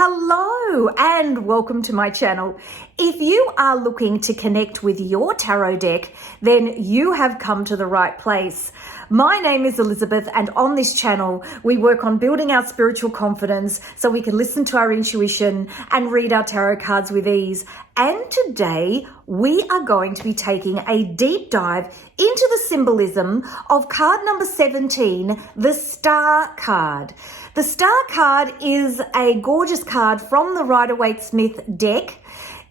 Hello and welcome to my channel. If you are looking to connect with your tarot deck, then you have come to the right place. My name is Elizabeth, and on this channel, we work on building our spiritual confidence so we can listen to our intuition and read our tarot cards with ease. And today, we are going to be taking a deep dive into the symbolism of card number 17, the Star card. The Star card is a gorgeous card from the Waite deck.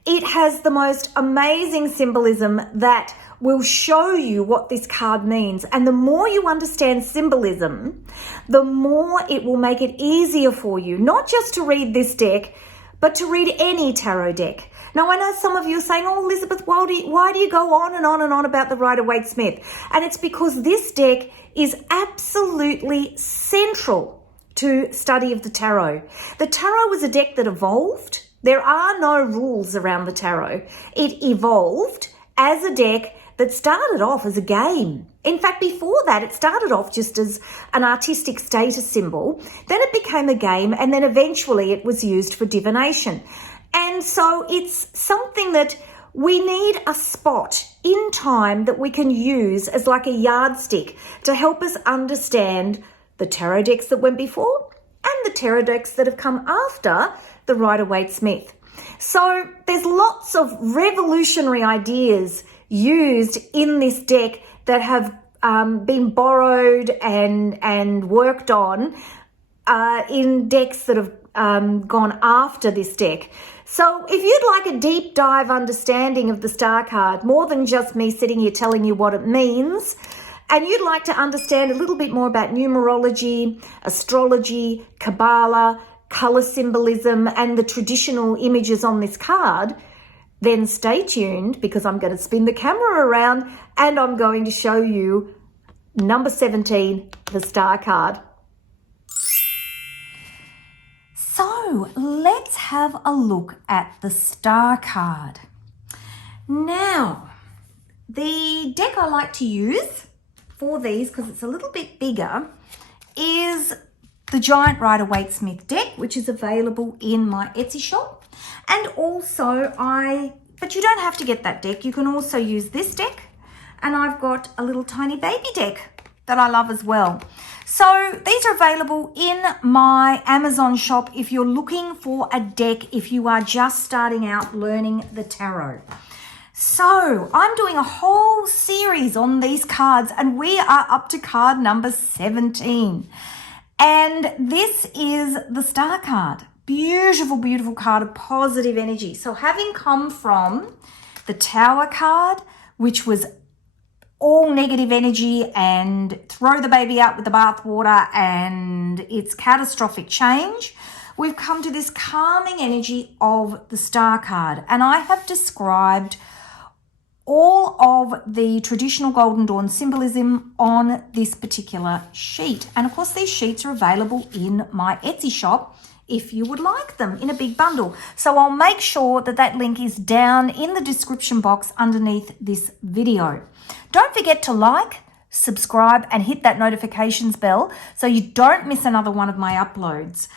It has the most amazing symbolism that will show you what this card means. And the more you understand symbolism, the more it will make it easier for you, not just to read this deck, but to read any tarot deck. Now, I know some of you are saying, oh, Elizabeth, why do you go on and on and on about the Waite? And it's because this deck is absolutely central to study of the tarot. The tarot was a deck that evolved. There are no rules around the tarot. It evolved as a deck that started off as a game. In fact, before that, it started off just as an artistic status symbol. Then it became a game, and then eventually it was used for divination. And so it's something that we need a spot in time that we can use as like a yardstick to help us understand the tarot decks that went before and the tarot decks that have come after the Waite. So there's lots of revolutionary ideas used in this deck that have been borrowed and worked on in decks that have gone after this deck. So if you'd like a deep dive understanding of the Star card, more than just me sitting here telling you what it means, and you'd like to understand a little bit more about numerology, astrology, Kabbalah, color symbolism, and the traditional images on this card, then stay tuned, because I'm going to spin the camera around and I'm going to show you number 17, the Star card. So let's have a look at the Star card. Now, the deck I like to use for these, because it's a little bit bigger, is the Giant Waite deck, which is available in my Etsy shop. And also but you don't have to get that deck. You can also use this deck. And I've got a little tiny baby deck that I love as well. So these are available in my Amazon shop if you're looking for a deck, if you are just starting out learning the tarot. So I'm doing a whole series on these cards, and we are up to card number 17. And this is the Star card. Beautiful, beautiful card of positive energy. So having come from the Tower card, which was all negative energy and throw the baby out with the bathwater and it's catastrophic change, we've come to this calming energy of the Star card. And I have described all of the traditional Golden Dawn symbolism on this particular sheet. And of course, these sheets are available in my Etsy shop if you would like them in a big bundle. So I'll make sure that that link is down in the description box underneath this video. Don't forget to like, subscribe, and hit that notifications bell so you don't miss another one of my uploads.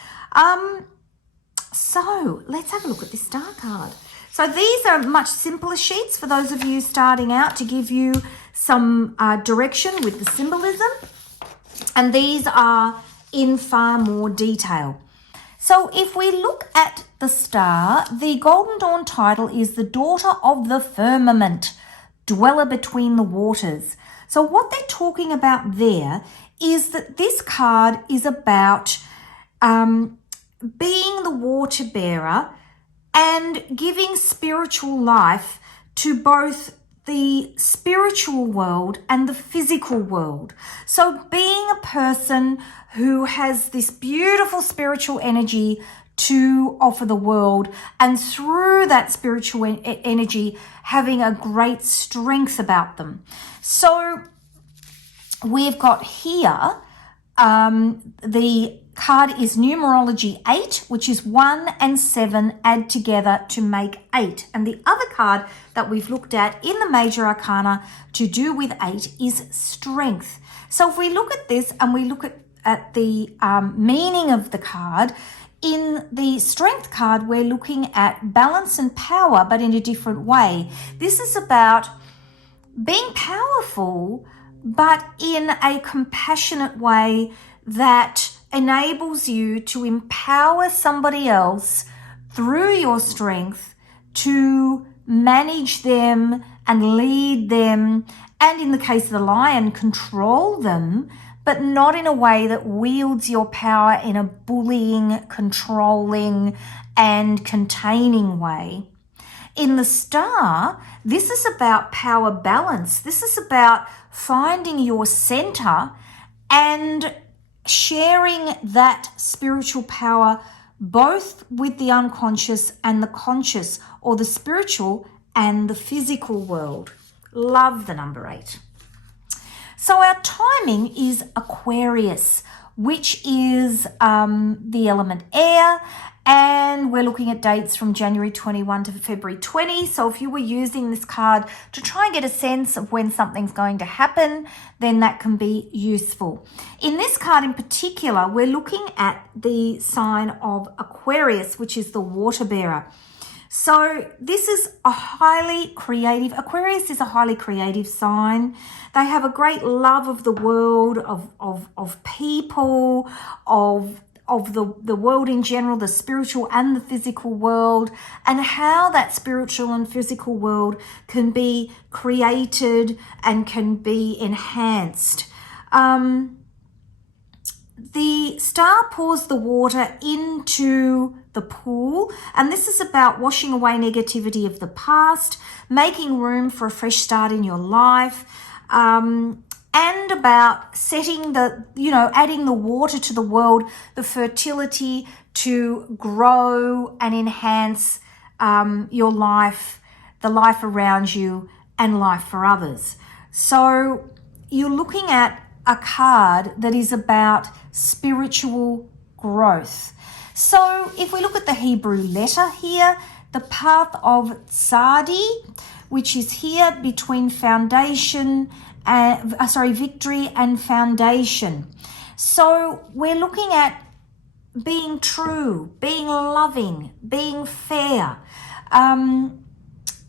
So let's have a look at this Star card. So these are much simpler sheets for those of you starting out, to give you some direction with the symbolism. And these are in far more detail. So if we look at the Star, the Golden Dawn title is the Daughter of the Firmament, Dweller Between the Waters. So what they're talking about there is that this card is about being the water bearer and giving spiritual life to both the spiritual world and the physical world. So being a person who has this beautiful spiritual energy to offer the world, and through that spiritual energy having a great strength about them. So we've got here, the card is numerology 8, which is 1 and 7 add together to make 8. And the other card that we've looked at in the major arcana to do with 8 is strength. So if we look at this and we look at meaning of the card, in the Strength card, we're looking at balance and power, but in a different way. This is about being powerful, but in a compassionate way that enables you to empower somebody else through your strength to manage them and lead them, and in the case of the lion, control them, but not in a way that wields your power in a bullying, controlling, and containing way. In the Star, this is about power balance. This is about finding your center and sharing that spiritual power both with the unconscious and the conscious, or the spiritual and the physical world. Love the number 8. So our timing is Aquarius, which is the element air, and we're looking at dates from January 21 to February 20. So if you were using this card to try and get a sense of when something's going to happen, then that can be useful. In this card in particular, we're looking at the sign of Aquarius, which is the water bearer. So this is a highly creative, Aquarius is a highly creative sign. They have a great love of the world, of people, of the world in general, the spiritual and the physical world, and how that spiritual and physical world can be created and can be enhanced. The Star pours the water into the pool, and this is about washing away negativity of the past, making room for a fresh start in your life, and about setting adding the water to the world, the fertility to grow and enhance your life, the life around you, and life for others. So you're looking at a card that is about spiritual growth. So if we look at the Hebrew letter here, the path of Tzadi, which is here between victory and foundation. So we're looking at being true, being loving, being fair,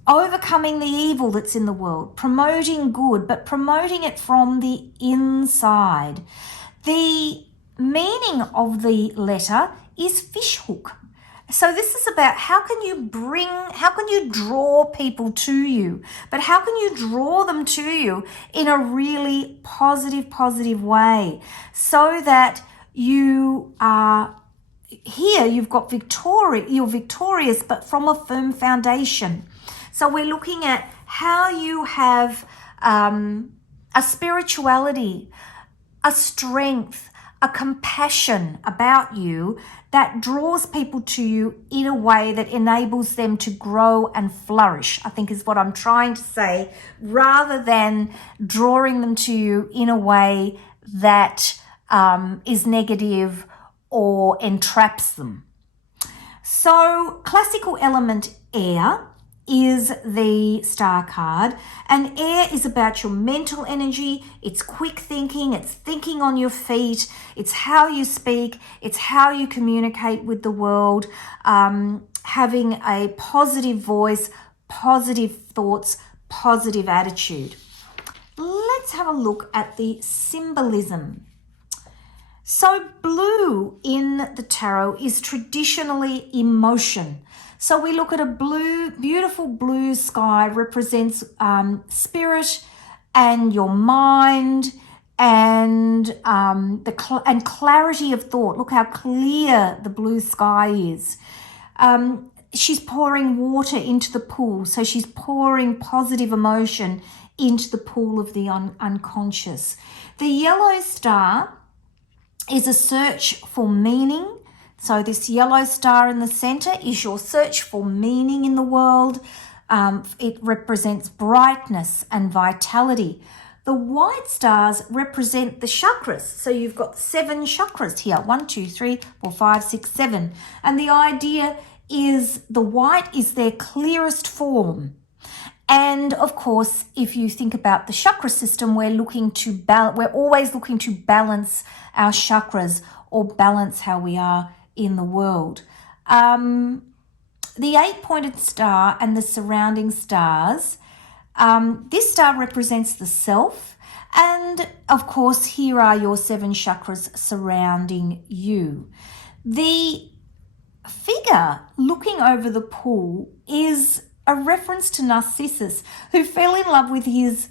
overcoming the evil that's in the world, promoting good, but promoting it from the inside. The meaning of the letter is fishhook. So this is about how can you draw people to you, but how can you draw them to you in a really positive way, so that you are here, you've got you're victorious, but from a firm foundation. So we're looking at how you have a spirituality, a strength, a compassion about you that draws people to you in a way that enables them to grow and flourish, I think is what I'm trying to say, rather than drawing them to you in a way that is negative or entraps them. So classical element air is the Star card, and air is about your mental energy. It's quick thinking, it's thinking on your feet, it's how you speak, it's how you communicate with the world, having a positive voice, positive thoughts, positive attitude. Let's have a look at the symbolism. So blue in the tarot is traditionally emotion. So we look at a beautiful blue sky represents spirit and your mind and and clarity of thought. Look how clear the blue sky is. She's pouring water into the pool, so she's pouring positive emotion into the pool of the unconscious. The yellow star is a search for meaning. So this yellow star in the center is your search for meaning in the world. It represents brightness and vitality. The white stars represent the chakras. So you've got 7 chakras here. 1, 2, 3, 4, 5, 6, 7. And the idea is the white is their clearest form. And of course, if you think about the chakra system, we're always looking to balance our chakras or balance how we are in the world. The 8-pointed star and the surrounding stars, this star represents the self. And of course, here are your 7 chakras surrounding you. The figure looking over the pool is a reference to Narcissus, who fell in love with his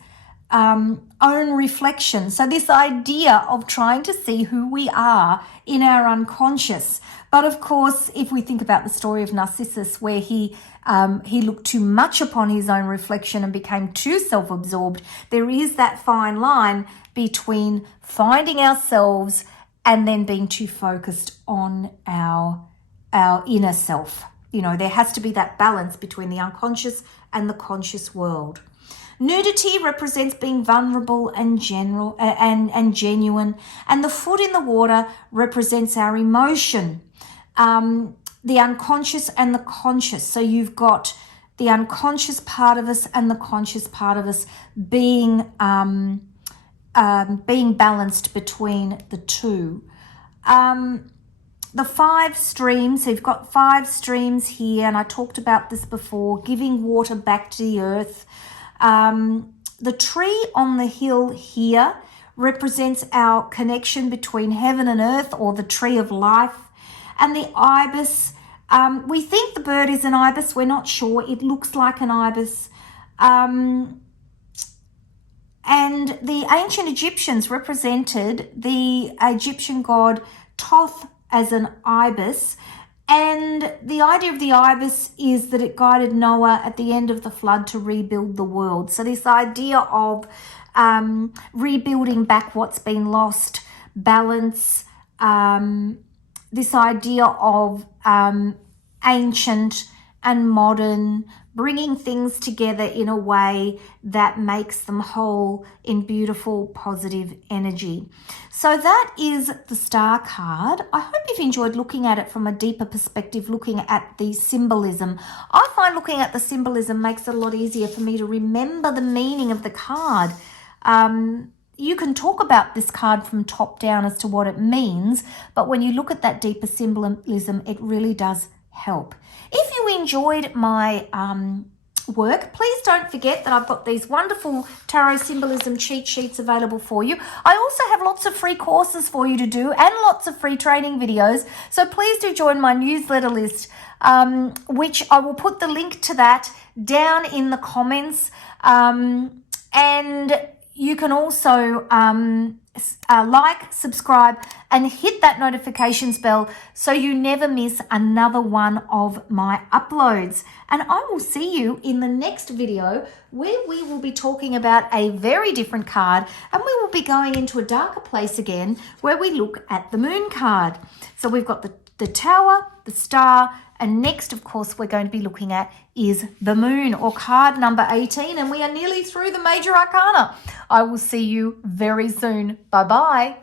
own reflection. So this idea of trying to see who we are in our unconscious. But of course, if we think about the story of Narcissus, where he looked too much upon his own reflection and became too self-absorbed, there is that fine line between finding ourselves and then being too focused on our inner self. You know, there has to be that balance between the unconscious and the conscious world. Nudity represents being vulnerable and general and genuine, and the foot in the water represents our emotion, the unconscious and the conscious. So you've got the unconscious part of us and the conscious part of us being balanced between the two. The 5 streams, so you've got 5 streams here, and I talked about this before, giving water back to the earth. The tree on the hill here represents our connection between heaven and earth, or the tree of life. And the ibis, we think the bird is an ibis, we're not sure. It looks like an ibis. And the ancient Egyptians represented the Egyptian god Thoth as an ibis. And the idea of the ibis is that it guided Noah at the end of the flood to rebuild the world. So this idea of rebuilding back what's been lost, balance, this idea of ancient and modern, bringing things together in a way that makes them whole in beautiful, positive energy. So that is the star card. I hope you've enjoyed looking at it from a deeper perspective, looking at the symbolism. I find looking at the symbolism makes it a lot easier for me to remember the meaning of the card. You can talk about this card from top down as to what it means, but when you look at that deeper symbolism, it really does help. If you enjoyed my work, please don't forget that I've got these wonderful tarot symbolism cheat sheets available for you. I also have lots of free courses for you to do and lots of free training videos. So please do join my newsletter list, which I will put the link to that down in the comments. And you can also like, subscribe, and hit that notifications bell so you never miss another one of my uploads. And I will see you in the next video, where we will be talking about a very different card, and we will be going into a darker place again where we look at the moon card. So we've got the tower, the star, and next, of course, we're going to be looking at is the moon, or card number 18, and we are nearly through the major arcana. I will see you very soon. Bye-bye.